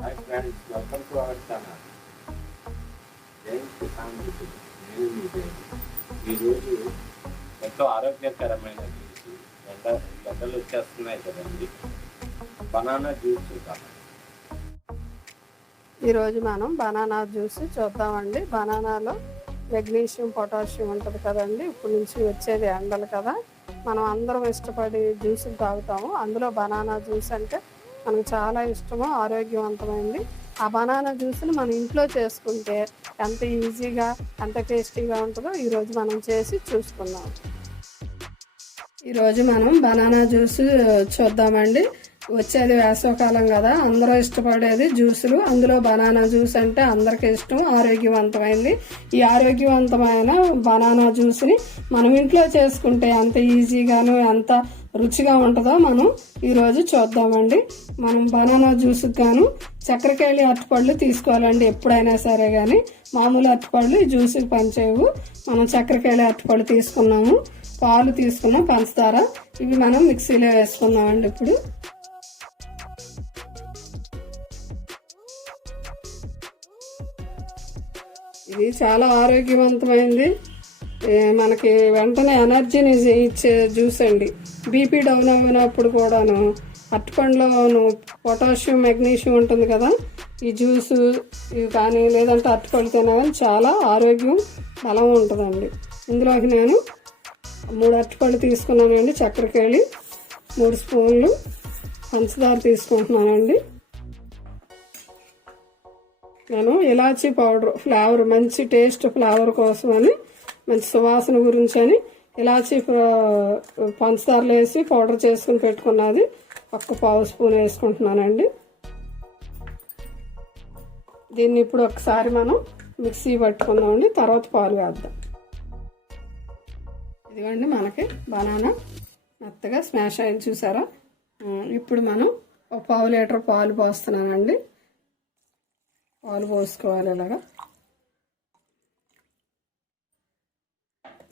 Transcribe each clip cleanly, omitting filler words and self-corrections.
Hi friends, welcome to our channel జై Kisan YouTube. నేను మీ జైన్. ఈరోజు ఎంతో ఆరోగ్యకరమైన జ్యూస్, ఎండలు వచ్చేస్తున్నాయి కదండి, బనానా జ్యూస్ చూద్దాం. ఈరోజు మనం బనానా జ్యూస్ చూద్దామండి. బనానాలో మెగ్నీషియం, పొటాషియం ఉంటుంది కదండి. ఇప్పుడు నుంచి వచ్చేది ఎండలు కదా, మనం అందరం ఇష్టపడి జ్యూసులు తాగుతాము. అందులో బనానా జ్యూస్ అంటే మనకు చాలా ఇష్టమో, ఆరోగ్యవంతమైంది. ఆ బనానా జ్యూస్ని మన ఇంట్లో చేసుకుంటే ఎంత ఈజీగా, ఎంత టేస్టీగా ఉంటుందో ఈరోజు మనం చేసి చూసుకుందాం. ఈరోజు మనం బనానా జ్యూస్ చూద్దామండి. వచ్చేది వేసవకాలం కదా, అందరూ ఇష్టపడేది జ్యూసులు. అందులో బనానా జ్యూస్ అంటే అందరికీ ఇష్టం, ఆరోగ్యవంతమైంది. ఈ ఆరోగ్యవంతమైన బనానా జ్యూస్ని మనం ఇంట్లో చేసుకుంటే ఎంత ఈజీగాను, ఎంత రుచిగా ఉంటుందో మనం ఈరోజు చూద్దామండి. మనం బనానా జ్యూస్కి గాను చక్కెరకేళి అరటిపళ్ళు తీసుకోవాలండి. ఎప్పుడైనా సరే కానీ మామూలు అరటిపళ్ళు ఈ జ్యూస్కి పనిచేయవు. మనం చక్కెరకేళి అరటిపళ్ళు తీసుకున్నాము, పాలు తీసుకున్నాం, పంచదార, ఇవి మనం మిక్సీలో వేసుకున్నామండి. ఇప్పుడు ఇది చాలా ఆరోగ్యవంతమైంది, మనకి వెంటనే ఎనర్జీని ఇచ్చే జ్యూస్ అండి. బీపీ డౌన్ అయినప్పుడు కూడాను అరటిపండులోను పొటాషియం, మెగ్నీషియం ఉంటుంది కదా, ఈ జ్యూసు ఇవి కానీ లేదంటే అరటిపళ్ళు తినా కానీ చాలా ఆరోగ్యం, బలం ఉంటుందండి. ఇందులోకి నేను 3 అరటిపళ్ళు తీసుకున్నానండి, చక్కెరకేళి 3 స్పూన్లు పంచదార తీసుకుంటున్నానండి. నేను ఇలాచీ పౌడర్, ఫ్లేవర్, మంచి టేస్ట్ ఫ్లేవర్ కోసమని, మంచి సువాసన గురించి అని ఇలాచీ పంచదారలు వేసి పౌడర్ చేసుకుని పెట్టుకున్నది 1 స్పూన్ వేసుకుంటున్నానండి. దీన్ని ఇప్పుడు ఒకసారి మనం మిక్సీ పట్టుకుందామండి, తర్వాత పాలు వేద్దాం. ఇదిగోండి, మనకి బనానా మెత్తగా స్మాష్ అయింది చూసారా. ఇప్పుడు మనం 1/2 లీటర్ పాలు పోస్తున్నానండి. పాలు పోసుకోవాలి ఇలాగా.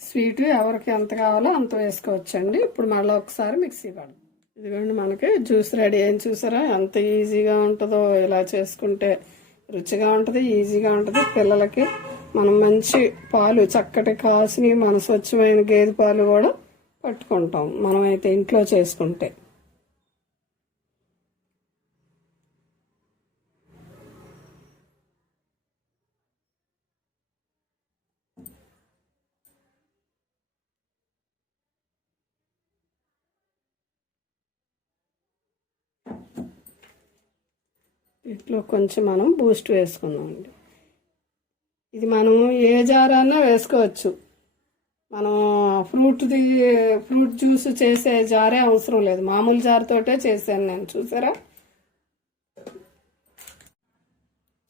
స్వీట్ ఎవరికి ఎంత కావాలో అంత వేసుకోవచ్చండి. ఇప్పుడు మళ్ళీ ఒకసారి మిక్సీ పడదాం. ఇదిగోండి, మనకి జ్యూస్ రెడీ అయింది చూసారా. ఎంత ఈజీగా ఉంటుందో, ఇలా చేసుకుంటే రుచిగా ఉంటుంది, ఈజీగా ఉంటుంది. పిల్లలకి మనం మంచి పాలు, చక్కటి కాసుని మన స్వచ్ఛమైన గేదె పాలు కూడా పట్టుకుంటాం మనమైతే ఇంట్లో చేసుకుంటే. ఇట్లో కొంచెం మనం బూస్ట్ వేసుకుందామండి. ఇది మనం ఏ జారన్నా వేసుకోవచ్చు. మనం ఫ్రూట్ జ్యూస్ చేసే జారే అవసరం లేదు, మామూలు జారుతోటే చేశాను నేను.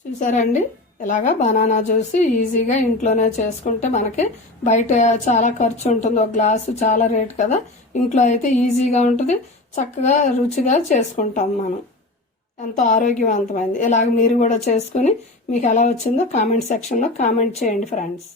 చూసారండి, ఇలాగా బనానా జ్యూస్ ఈజీగా ఇంట్లోనే చేసుకుంటే మనకి బయట చాలా ఖర్చు ఉంటుంది, ఒక గ్లాసు చాలా రేటు కదా. ఇంట్లో అయితే ఈజీగా ఉంటుంది, చక్కగా రుచిగా చేసుకుంటాం మనం. ఎంతో ఆరోగ్యవంతమైంది. ఇలాగ మీరు కూడా చేసుకుని మీకు ఎలా వచ్చిందో కామెంట్ సెక్షన్లో కామెంట్ చేయండి ఫ్రెండ్స్.